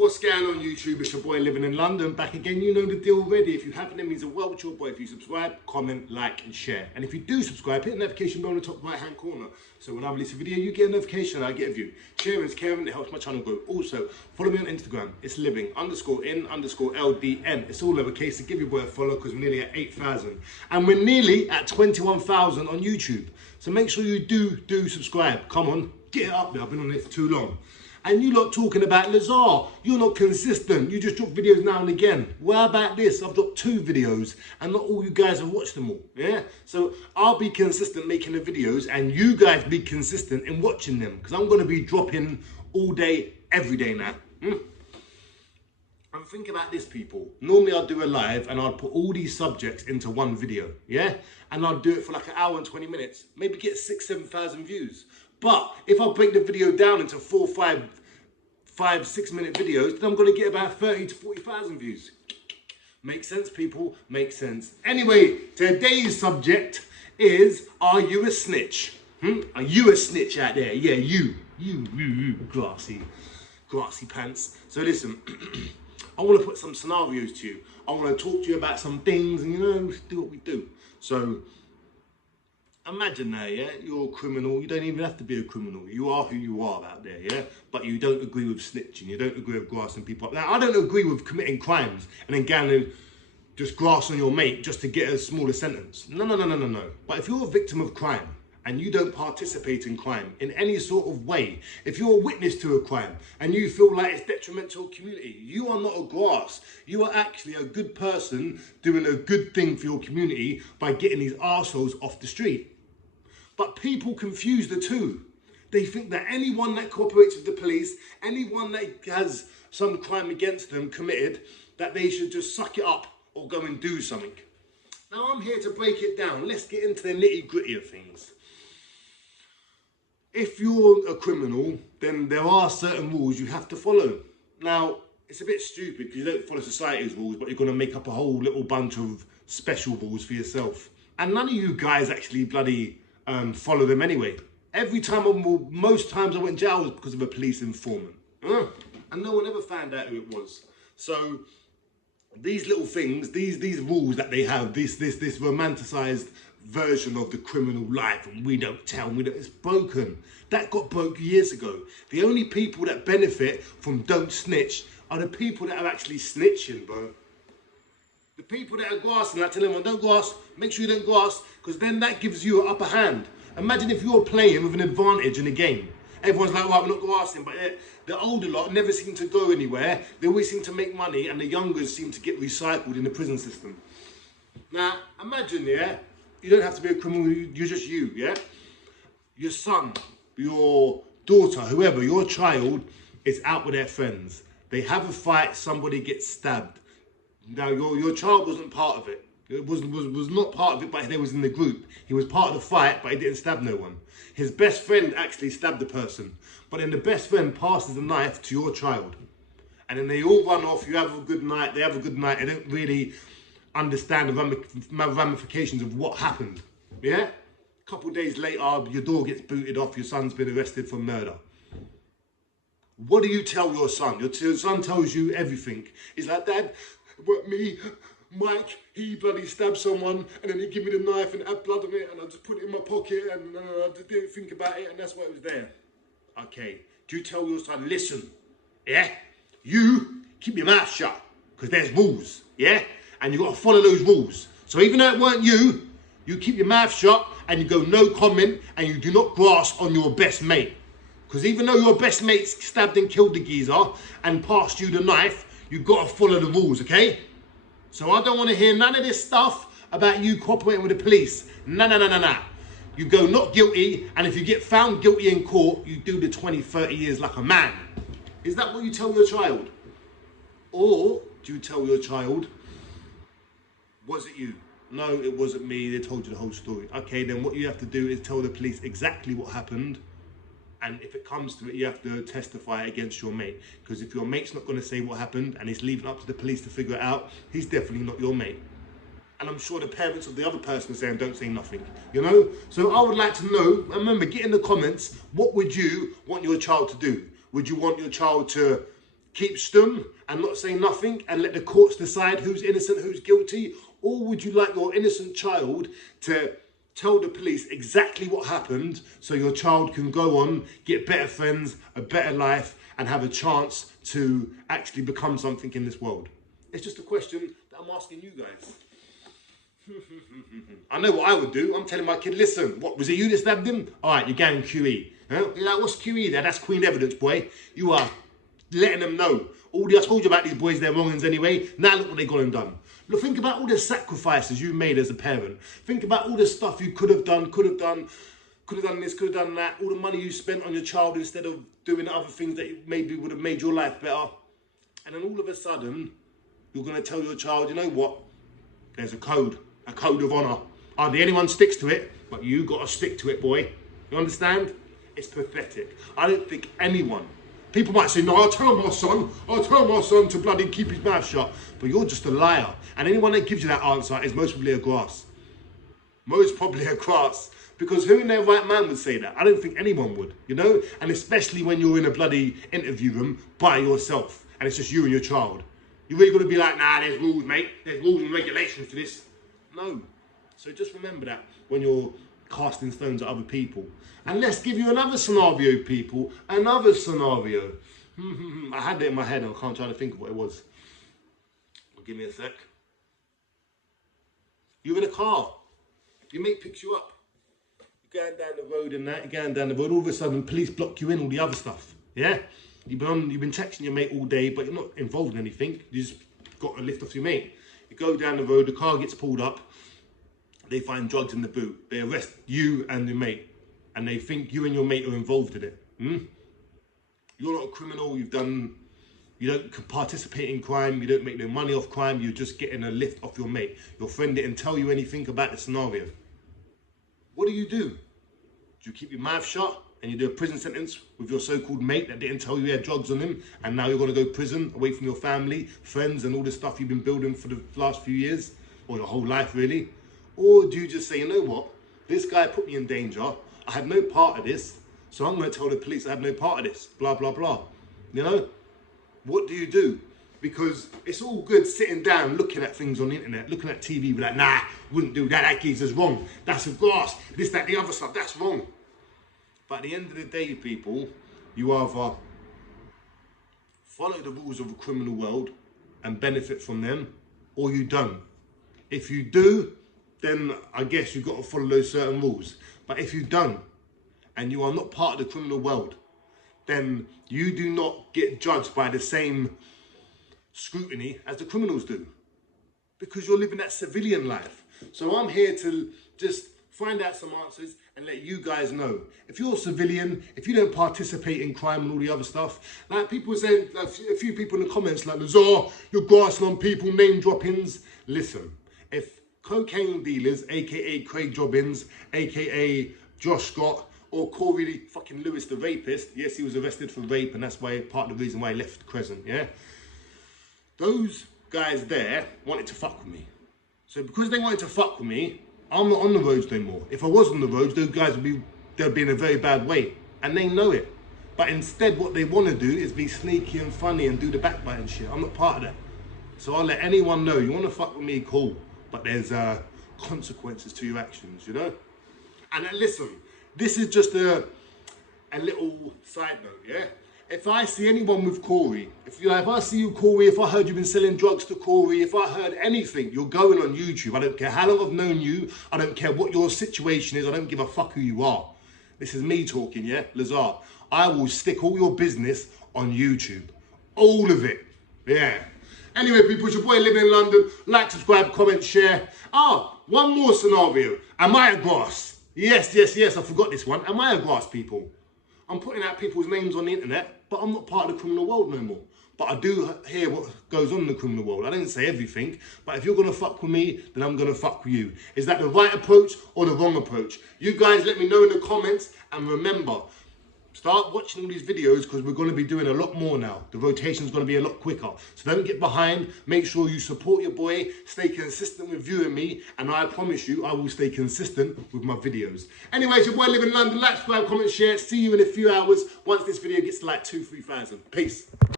What's going on YouTube? It's your boy living in London, back again. You know the deal already. If you haven't, it means the world to your boy. If you subscribe, comment, like and share. And if you do subscribe, hit the notification bell in the top right hand corner. So when I release a video, you get a notification and I get a view. Sharing is caring, it helps my channel grow. Also, follow me on Instagram. It's living_in_LDN. It's all lowercase, so give your boy a follow because we're nearly at 8,000. And we're nearly at 21,000 on YouTube. So make sure you do subscribe. Come on, get it up there. I've been on this for too long. And you lot talking about Lazar, you're not consistent, you just drop videos now and again. Well, about this, I've dropped 2 videos and not all you guys have watched them all, yeah? So I'll be consistent making the videos and you guys be consistent in watching them because I'm gonna be dropping all day, every day now. And think about this, people. Normally I'll do a live and I'll put all these subjects into one video, yeah? And I'll do it for like an hour and 20 minutes, maybe get 6,000–7,000 views. But if I break the video down into 4, 5, 6 minute videos, then I'm gonna get about 30,000 to 40,000 views. Make sense, people? Makes sense. Anyway, today's subject is, are you a snitch? Are you a snitch out there? Yeah, you, grassy pants. So listen, I wanna put some scenarios to you. I wanna talk to you about some things and, you know, do what we do. So, imagine now, yeah, you're a criminal. You don't even have to be a criminal. You are who you are out there, yeah? But you don't agree with snitching. You don't agree with grassing people up. Now, I don't agree with committing crimes and then going to just grass on your mate just to get a smaller sentence. No. But if you're a victim of crime and you don't participate in crime in any sort of way, if you're a witness to a crime and you feel like it's detrimental to the community, you are not a grass. You are actually a good person doing a good thing for your community by getting these arseholes off the street. But people confuse the two. They think that anyone that cooperates with the police, anyone that has some crime against them committed, that they should just suck it up or go and do something. Now I'm here to break it down. Let's get into the nitty-gritty of things. If you're a criminal, then there are certain rules you have to follow. Now, it's a bit stupid because you don't follow society's rules, but you're going to make up a whole little bunch of special rules for yourself. And none of you guys actually bloody follow them anyway. Most times I went to jail was because of a police informant. And no one ever found out who it was. So these little things, these rules that they have, this romanticized version of the criminal life, and we don't tell, it's broken. That got broke years ago. The only people that benefit from don't snitch are the people that are actually snitching, bro. The people that are grassing, I tell them, don't grass, make sure you don't grass, because then that gives you an upper hand. Imagine if you're playing with an advantage in a game. Everyone's like, right, we're not grassing, but the older lot never seem to go anywhere. They always seem to make money, and the youngers seem to get recycled in the prison system. Now, imagine, yeah, you don't have to be a criminal, you're just you, yeah? Your son, your daughter, whoever, your child is out with their friends. They have a fight, somebody gets stabbed. Now, your child wasn't part of it. It was not part of it, but he was in the group. He was part of the fight, but he didn't stab no one. His best friend actually stabbed the person. But then the best friend passes the knife to your child. And then they all run off, you have a good night, they have a good night. They don't really understand the ramifications of what happened. Yeah? A couple of days later, your door gets booted off, your son's been arrested for murder. What do you tell your son? Your son tells you everything. He's like, Dad, what me, Mike, he bloody stabbed someone and then he gave me the knife and had blood on it and I just put it in my pocket and I just didn't think about it and that's why it was there. Okay, do you tell your son, listen, yeah, you keep your mouth shut because there's rules, yeah? And you got to follow those rules. So even though it weren't you, you keep your mouth shut and you go no comment and you do not grass on your best mate. Because even though your best mate stabbed and killed the geezer and passed you the knife, you've got to follow the rules, okay? So I don't want to hear none of this stuff about you cooperating with the police. No. You go not guilty, and if you get found guilty in court, you do the 20, 30 years like a man. Is that what you tell your child? Or do you tell your child, was it you? No, it wasn't me, they told you the whole story. Okay, then what you have to do is tell the police exactly what happened. And if it comes to it, you have to testify against your mate. Because if your mate's not going to say what happened and he's leaving up to the police to figure it out, he's definitely not your mate. And I'm sure the parents of the other person are saying, don't say nothing, you know? So I would like to know, remember, get in the comments, what would you want your child to do? Would you want your child to keep stum and not say nothing and let the courts decide who's innocent, who's guilty? Or would you like your innocent child to tell the police exactly what happened so your child can go on, get better friends, a better life, and have a chance to actually become something in this world? It's just a question that I'm asking you guys. I know what I would do. I'm telling my kid, listen, what, was it you that stabbed him? All right, you're getting QE. Huh? You're like, what's QE there? That's Queen Evidence, boy. You are letting them know. I told you about these boys, they're wrongins anyway. Now look what they got and done. Look, think about all the sacrifices you made as a parent. Think about all the stuff you could have done this, could have done that. All the money you spent on your child instead of doing other things that maybe would have made your life better. And then all of a sudden, you're going to tell your child, you know what? There's a code of honour. Hardly anyone sticks to it, but you got to stick to it, boy. You understand? It's pathetic. I don't think anyone. People might say, no, I'll tell my son to bloody keep his mouth shut. But you're just a liar. And anyone that gives you that answer is most probably a grass. Most probably a grass. Because who in their right mind would say that? I don't think anyone would, you know? And especially when you're in a bloody interview room by yourself and it's just you and your child. You're really going to be like, nah, there's rules, mate. There's rules and regulations to this. No. So just remember that when you're casting stones at other people. And let's give you another scenario, people. Another scenario. I had it in my head and I can't try to think of what it was. Well, give me a sec. You're in a car. Your mate picks you up. You're going down the road and that. You're going down the road. All of a sudden, police block you in, all the other stuff. Yeah? You've been texting your mate all day, but you're not involved in anything. You just got a lift off your mate. You go down the road, the car gets pulled up. They find drugs in the boot. They arrest you and your mate. And they think you and your mate are involved in it. You're not a criminal. You don't participate in crime. You don't make no money off crime. You're just getting a lift off your mate. Your friend didn't tell you anything about the scenario. What do? Do you keep your mouth shut and you do a prison sentence with your so-called mate that didn't tell you he had drugs on him, and now you're going to go prison away from your family, friends, and all the stuff you've been building for the last few years, or your whole life really? Or do you just say, you know what, this guy put me in danger, I had no part of this, so I'm going to tell the police I had no part of this, blah, blah, blah. You know? What do you do? Because it's all good sitting down, looking at things on the internet, looking at TV, be like, nah, wouldn't do that, that geezer's wrong, that's a grass, this, that, the other stuff, that's wrong. But at the end of the day, people, you either follow the rules of the criminal world and benefit from them, or you don't. If you do, then I guess you've got to follow those certain rules. But if you don't, and you are not part of the criminal world, then you do not get judged by the same scrutiny as the criminals do. Because you're living that civilian life. So I'm here to just find out some answers and let you guys know. If you're a civilian, if you don't participate in crime and all the other stuff, like people saying, a few people in the comments like, Lazar, you're grassing on people, name droppings. Listen, if cocaine dealers, aka Craig Jobbins, aka Josh Scott, or Corey fucking Lewis the rapist, yes, he was arrested for rape and that's why part of the reason why he left Crescent, yeah? Those guys there wanted to fuck with me. So because they wanted to fuck with me, I'm not on the roads no more. If I was on the roads, those guys they'd be in a very bad way. And they know it. But instead, what they want to do is be sneaky and funny and do the backbiting shit. I'm not part of that. So I'll let anyone know, you want to fuck with me, cool. But there's consequences to your actions, you know? And then listen, this is just a little side note, yeah? If I see anyone with Corey, if I see you, Corey, if I heard you've been selling drugs to Corey, if I heard anything, you're going on YouTube. I don't care how long I've known you. I don't care what your situation is. I don't give a fuck who you are. This is me talking, yeah? Lazar, I will stick all your business on YouTube. All of it. Yeah. Anyway, people, it's your boy living in London. Like, subscribe, comment, share. One more scenario. Am I a grass? Yes, I forgot this one. Am I a grass, people? I'm putting out people's names on the internet, but I'm not part of the criminal world no more. But I do hear what goes on in the criminal world. I don't say everything, but if you're going to fuck with me, then I'm going to fuck with you. Is that the right approach or the wrong approach? You guys let me know in the comments, and remember, start watching all these videos because we're going to be doing a lot more now. The rotation's going to be a lot quicker. So don't get behind. Make sure you support your boy. Stay consistent with viewing me. And I promise you, I will stay consistent with my videos. Anyway, it's your boy living in London. Like, subscribe, comment, share. See you in a few hours once this video gets to like 2,000, 3,000. Peace.